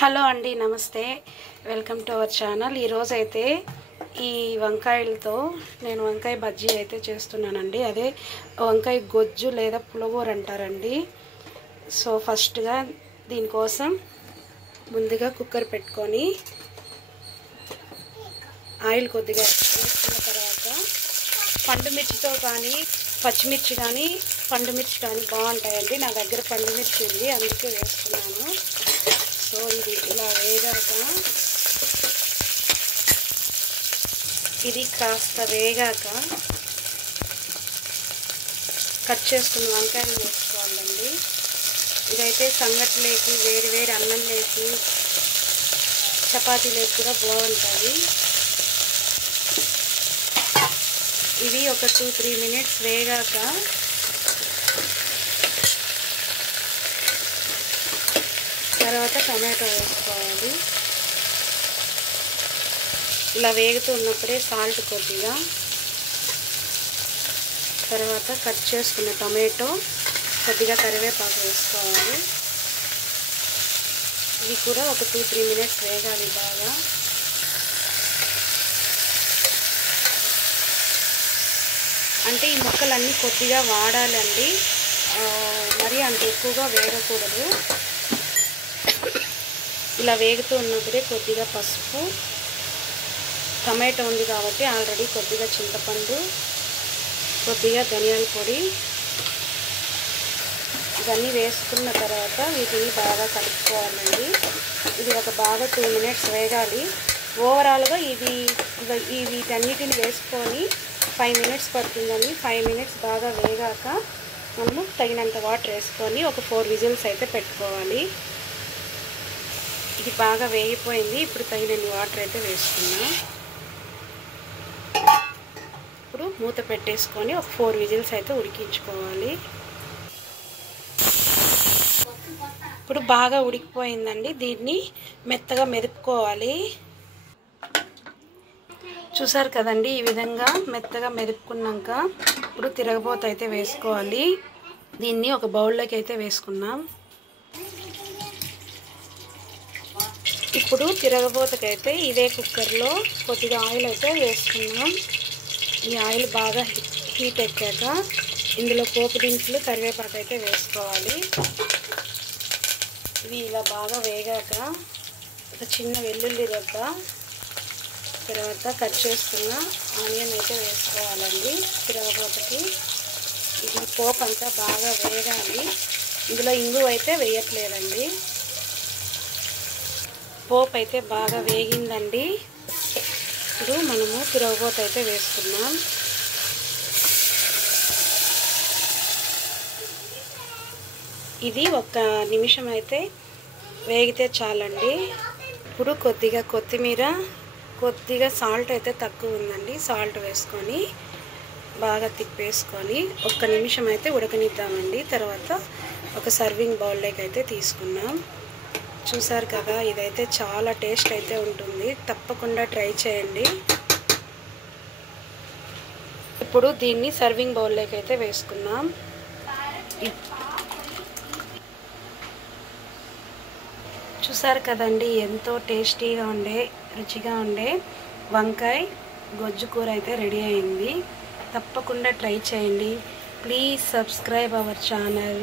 Hello అండి, నమస్తే. Welcome to our channel. ఈరోజు అయితే ఈ వంకాయలతో నేను వంకాయ బజ్జీ అయితే చేస్తున్నానండి. అదే వంకాయ గొజ్జు లేదా పులగూర అంటారండి. సో ఫస్ట్గా దీనికోసం ముందుగా కుక్కర్ పెట్టుకొని ఆయిల్ కొద్దిగా వేసుకున్న తర్వాత పండుమిర్చితో కానీ పచ్చిమిర్చి కానీ పండుమిర్చి కానీ బాగుంటాయండి. నా దగ్గర పండుమిర్చి ఉంది, అందుకే వేసుకున్నాను. సో ఇది ఇలా వేగాక ఇది కాస్త వేగాక కట్ చేసుకున్న వంకాయలు వేసుకోవాలండి. ఇదైతే సంగట్లేకి వేడి వేడి అన్నం లేకి చపాతీలేకి కూడా బాగుంటుంది. ఇవి ఒక 2-3 మినిట్స్ వేగాక తర్వాత టమాటో వేసుకోవాలి. ఇలా వేగుతూ ఉన్నప్పుడే సాల్ట్ కొద్దిగా, తర్వాత కట్ చేసుకున్న టమాటో, కొద్దిగా కరివేపాకు వేసుకోవాలి. ఇవి కూడా ఒక 2-3 మినిట్స్ వేగాలి బాగా. అంటే ఈ ముక్కలన్నీ కొద్దిగా వాడాలండి, మరి అంత ఎక్కువగా వేగకూడదు. ఇలా వేగుతూ ఉన్నప్పుడే కొద్దిగా పసుపు, టమాటో ఉంది కాబట్టి ఆల్రెడీ కొద్దిగా చింతపండు, కొద్దిగా ధనియాల పొడి ఇవన్నీ వేసుకున్న తర్వాత వీటిని బాగా కలుపుకోవాలండి. ఇది ఒక బాగా 2 మినిట్స్ వేగాలి. ఓవరాల్గా వీటన్నిటిని వేసుకొని 5 మినిట్స్ పడుతుందండి. 5 మినిట్స్ బాగా వేగాక మనము తగినంత వాటర్ వేసుకొని ఒక 4 విజిల్స్ అయితే పెట్టుకోవాలి. ఇది బాగా వేగిపోయింది. ఇప్పుడు తగినన్ని వాటర్ అయితే వేసుకున్నాం. ఇప్పుడు మూత పెట్టేసుకొని ఒక 4 విజిల్స్ అయితే ఉడికించుకోవాలి. ఇప్పుడు బాగా ఉడికిపోయిందండి. దీన్ని మెత్తగా మెదుపుకోవాలి. చూసారు కదండి, ఈ విధంగా మెత్తగా మెదుపుకున్నాక ఇప్పుడు తిరగబోత అయితే వేసుకోవాలి. దీన్ని ఒక బౌల్లోకి అయితే వేసుకున్నాం. ఇప్పుడు తిరగబోతకైతే ఇదే కుక్కర్లో కొద్దిగా ఆయిల్ అయితే వేసుకున్నాం. ఈ ఆయిల్ బాగా హీట్ ఎక్కాక ఇందులో పోపు దినుసులు, కరివేపాకు అయితే వేసుకోవాలి. ఇవి ఇలా బాగా వేగాక ఒక చిన్న వెల్లుల్లి రెబ్బ, తర్వాత కట్ చేసుకున్న ఆనియన్ అయితే వేసుకోవాలండి తిరగబోతకి. ఇది పోపు అంతా బాగా వేగాలి. ఇందులో ఇంగువ అయితే వేయట్లేదండి. పోపు అయితే బాగా వేగిందండి. ఇప్పుడు మనము తిరగబోత అయితే వేసుకున్నాం. ఇది 1 నిమిషం అయితే వేగితే చాలండి. ఇప్పుడు కొద్దిగా కొత్తిమీర, కొద్దిగా సాల్ట్ అయితే తక్కువ ఉందండి, సాల్ట్ వేసుకొని బాగా తిప్పేసుకొని 1 నిమిషం అయితే ఉడకనిద్దామండి. తర్వాత ఒక సర్వింగ్ బౌల్లోకి అయితే తీసుకున్నాం. చూసారు కదా, ఇదైతే చాలా టేస్ట్ అయితే ఉంటుంది. తప్పకుండా ట్రై చేయండి. ఇప్పుడు దీన్ని సర్వింగ్ బౌల్లోకి అయితే వేసుకున్నాం. చూసారు కదండి, ఎంతో టేస్టీగా ఉండే, రుచిగా ఉండే వంకాయ గొజ్జు కూర అయితే రెడీ అయింది. తప్పకుండా ట్రై చేయండి. Please subscribe our channel.